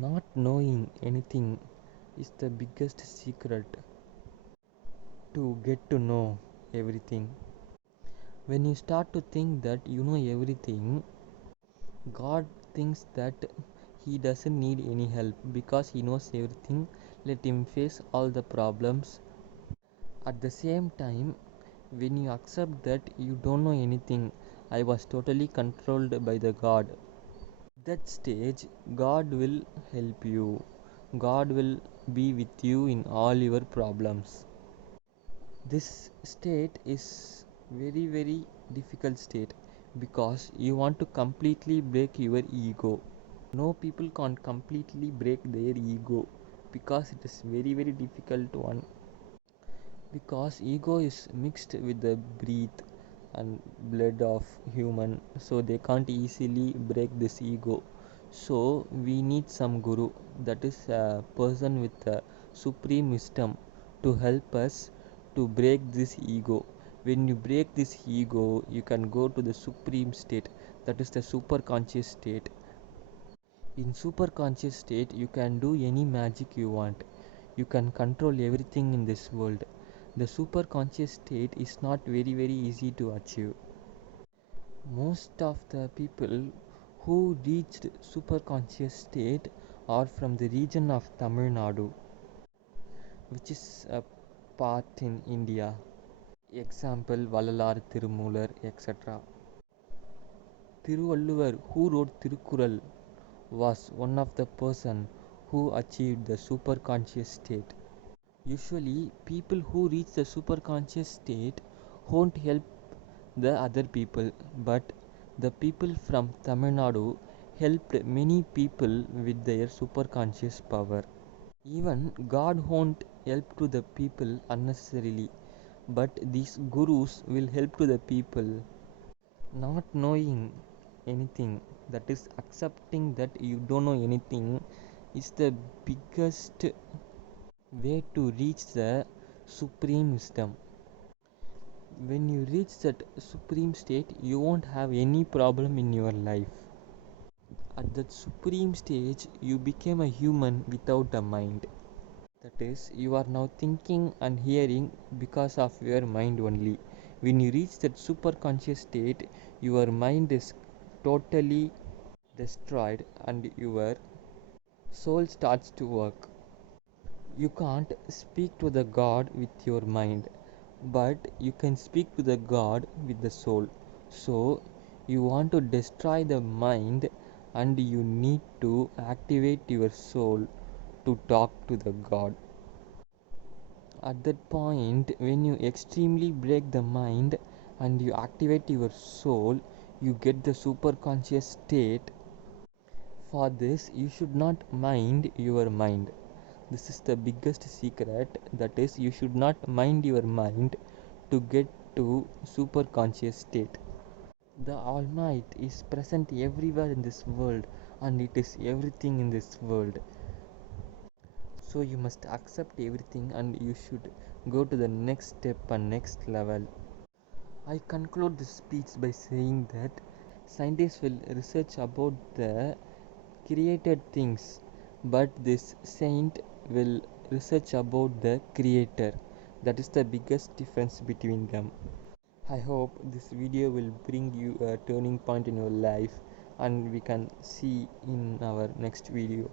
Not knowing anything is the biggest secret to get to know everything. When you start to think that you know everything, God thinks that He doesn't need any help because He knows everything. Let Him face all the problems. At the same time, when you accept that you don't know anything, I was totally controlled by the God. That stage, God will help you. God will be with you in all your problems. This state is very difficult state because you want to completely break your ego. No people can't completely break their ego because it is very difficult one, because ego is mixed with the breath and blood of human, so they can't easily break this ego. So we need some guru, that is a person with a supreme wisdom, to help us to break this ego. When you break this ego, you can go to the supreme state, that is the super conscious state. In super conscious state, you can do any magic you want. You can control everything in this world. The super conscious state is not very easy to achieve. Most of the people who reached super conscious state are from the region of Tamil Nadu, which is a part in India. Example, Valalar, Tirumular, etc. Thiruvalluvar, who wrote Tirukural, was one of the person who achieved the super conscious state. Usually, people who reach the super conscious state won't help the other people, but the people from Tamil Nadu helped many people with their super conscious power. Even God won't help to the people unnecessarily, but these gurus will help to the people. Not knowing anything, that is accepting that you don't know anything, is the biggest way to reach the supreme wisdom. When you reach that supreme state, you won't have any problem in your life. At that supreme stage, you became a human without a mind. That is, you are now thinking and hearing because of your mind only. When you reach that super conscious state, your mind is totally destroyed and your soul starts to work. You can't speak to the God with your mind, but you can speak to the God with the soul. So, you want to destroy the mind and you need to activate your soul to talk to the God. At that point, when you extremely break the mind and you activate your soul, you get the super conscious state. For this, you should not mind your mind. This is the biggest secret, that is, you should not mind your mind to get to super conscious state. The All Might is present everywhere in this world and it is everything in this world. So you must accept everything and you should go to the next step and next level. I conclude this speech by saying that scientists will research about the created things, but this saint will research about the creator. That is the biggest difference between them. I hope this video will bring you a turning point in your life and we can see in our next video.